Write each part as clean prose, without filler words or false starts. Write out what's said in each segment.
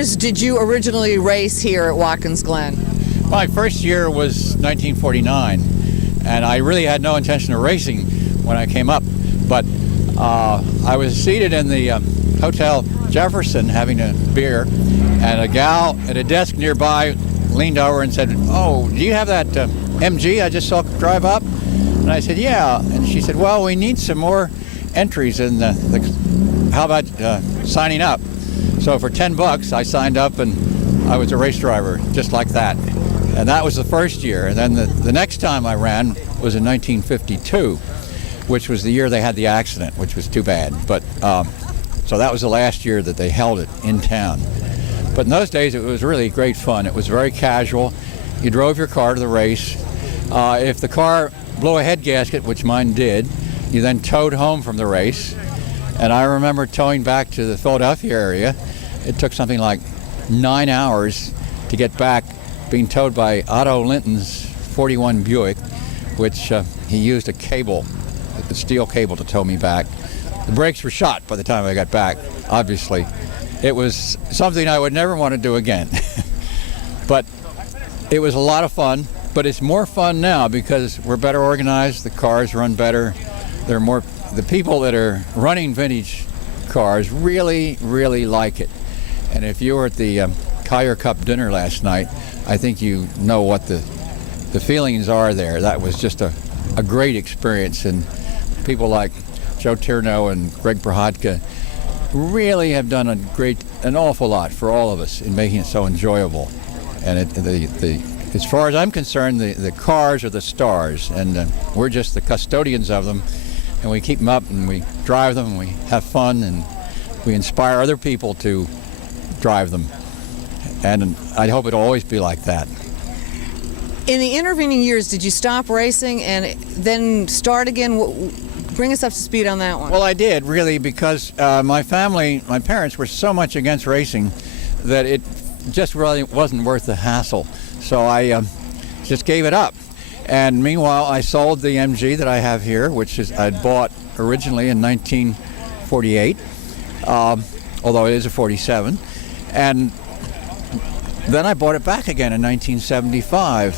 years did you originally race here at Watkins Glen? My first year was 1949, and I really had no intention of racing when I came up. But I was seated in the Hotel Jefferson having a beer, and a gal at a desk nearby leaned over and said, "Oh, do you have that MG I just saw drive up?" And I said, "Yeah." And she said, "Well, we need some more entries in how about signing up?" So for $10, I signed up, and I was a race driver just like that. And that was the first year. And then the next time I ran was in 1952, which was the year they had the accident, which was too bad. But so that was the last year that they held it in town. But in those days, it was really great fun. It was very casual. You drove your car to the race. If the car blew a head gasket, which mine did, you then towed home from the race. And I remember towing back to the Philadelphia area. It took something like 9 hours to get back, being towed by Otto Linton's 41 Buick, which he used a cable, a steel cable, to tow me back. The brakes were shot by the time I got back, obviously. It was something I would never want to do again. But it was a lot of fun, but it's more fun now because we're better organized, the cars run better, there are more, the people that are running vintage cars really, really like it. And if you were at the Collier Cup dinner last night, I think you know what the feelings are there. That was just a great experience, and people like Joe Tierno and Greg Prohodka really have done an awful lot for all of us in making it so enjoyable. And as far as I'm concerned, the cars are the stars, and we're just the custodians of them, and we keep them up, and we drive them, and we have fun, and we inspire other people to drive them. And I hope it'll always be like that. In the intervening years, did you stop racing and then start again? Bring us up to speed on that one. Well, I did, really, because my parents were so much against racing that it just really wasn't worth the hassle. So I just gave it up. And meanwhile, I sold the MG that I have here, which I'd bought originally in 1948, although it is a 47. And then I bought it back again in 1975.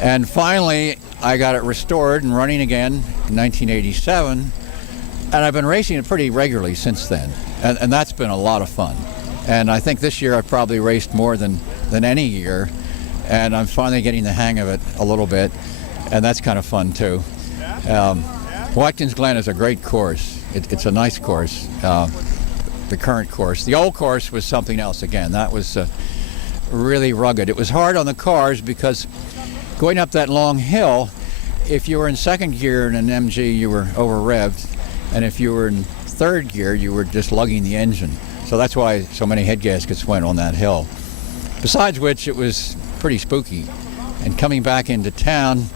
And finally, I got it restored and running again in 1987. And I've been racing it pretty regularly since then. And that's been a lot of fun. And I think this year I've probably raced more than any year. And I'm finally getting the hang of it a little bit. And that's kind of fun, too. Watkins Glen is a great course. It's a nice course, the current course. The old course was something else again. That was really rugged. It was hard on the cars because going up that long hill, if you were in second gear in an MG, you were over-revved. And if you were in third gear, you were just lugging the engine. So that's why so many head gaskets went on that hill. Besides which, it was pretty spooky. And coming back into town,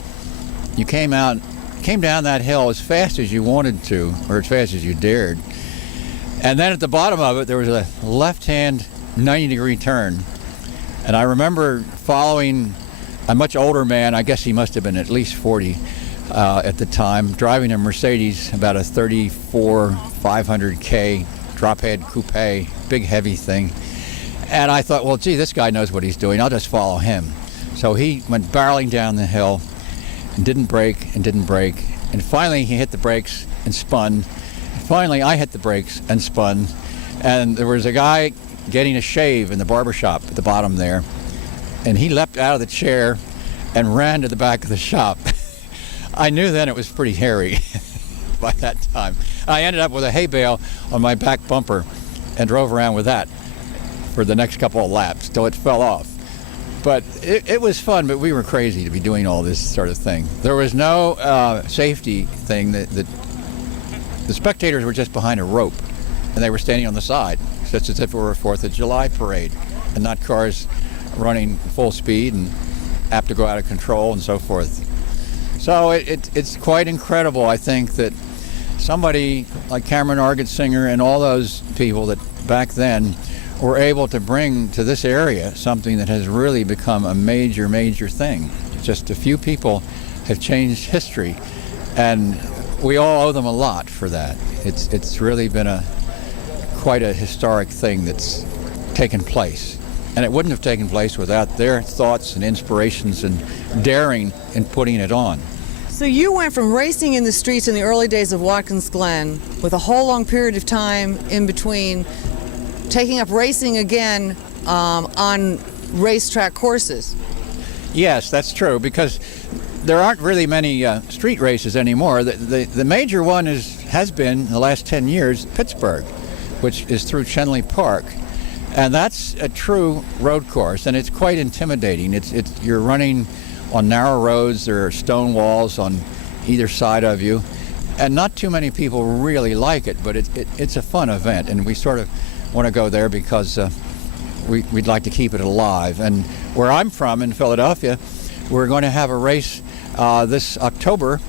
you came down that hill as fast as you wanted to, or as fast as you dared. And then at the bottom of it, there was a left-hand 90-degree turn. And I remember following a much older man, I guess he must have been at least 40 at the time, driving a Mercedes, about a 34 500K drop-head coupe, big heavy thing. And I thought, well, gee, this guy knows what he's doing. I'll just follow him. So he went barreling down the hill and didn't brake and didn't brake. And finally, he hit the brakes and spun. Finally, I hit the brakes and spun. And there was a guy getting a shave in the barber shop at the bottom there. And he leapt out of the chair and ran to the back of the shop. I knew then it was pretty hairy by that time. I ended up with a hay bale on my back bumper and drove around with that for the next couple of laps till it fell off. But it was fun, but we were crazy to be doing all this sort of thing. There was no safety thing. The spectators were just behind a rope, and they were standing on the side, just as if it were a 4th of July parade, and not cars running full speed and apt to go out of control and so forth. So it's quite incredible, I think, that somebody like Cameron Argetsinger and all those people that back then were able to bring to this area something that has really become a major, major thing. Just a few people have changed history, and we all owe them a lot for that. It's really been quite a historic thing that's taken place. And it wouldn't have taken place without their thoughts and inspirations and daring in putting it on. So you went from racing in the streets in the early days of Watkins Glen, with a whole long period of time in between, taking up racing again on racetrack courses. Yes, that's true, because there aren't really many street races anymore. The major one has been, in the last 10 years, Pittsburgh, which is through Chenley Park. And that's a true road course, and it's quite intimidating. You're running on narrow roads. There are stone walls on either side of you, and not too many people really like it, but it's a fun event, and we sort of want to go there because we'd like to keep it alive. And where I'm from, in Philadelphia, we're going to have a race this October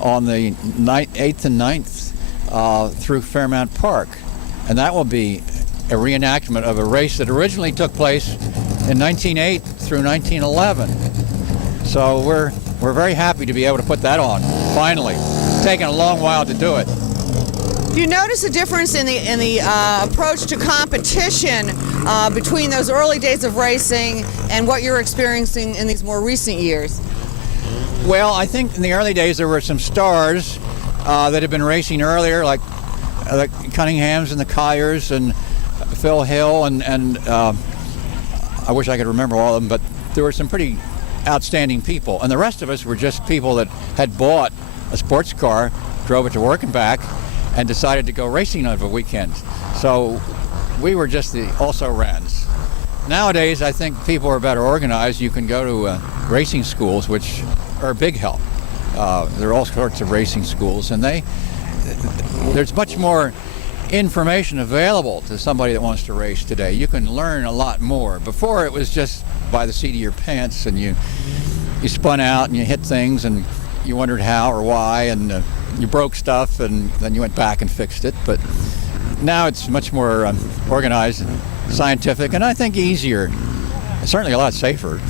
on the 8th and 9th through Fairmount Park, and that will be a reenactment of a race that originally took place in 1908 through 1911. So we're very happy to be able to put that on, finally. It's taken a long while to do it. Do you notice a difference in the approach to competition between those early days of racing and what you're experiencing in these more recent years? Well, I think in the early days there were some stars that had been racing earlier, like the Cunninghams and the Kyers and Phil Hill, and I wish I could remember all of them, but there were some pretty outstanding people. And the rest of us were just people that had bought a sports car, drove it to work and back, and decided to go racing on a weekend. So we were just the also-rans. Nowadays, I think people are better organized. You can go to racing schools, which are a big help. There are all sorts of racing schools, and there's much more information available to somebody that wants to race today. You can learn a lot more. Before, it was just by the seat of your pants, and you spun out and you hit things and you wondered how or why, and you broke stuff, and then you went back and fixed it. But now it's much more organized and scientific, and I think easier, certainly a lot safer.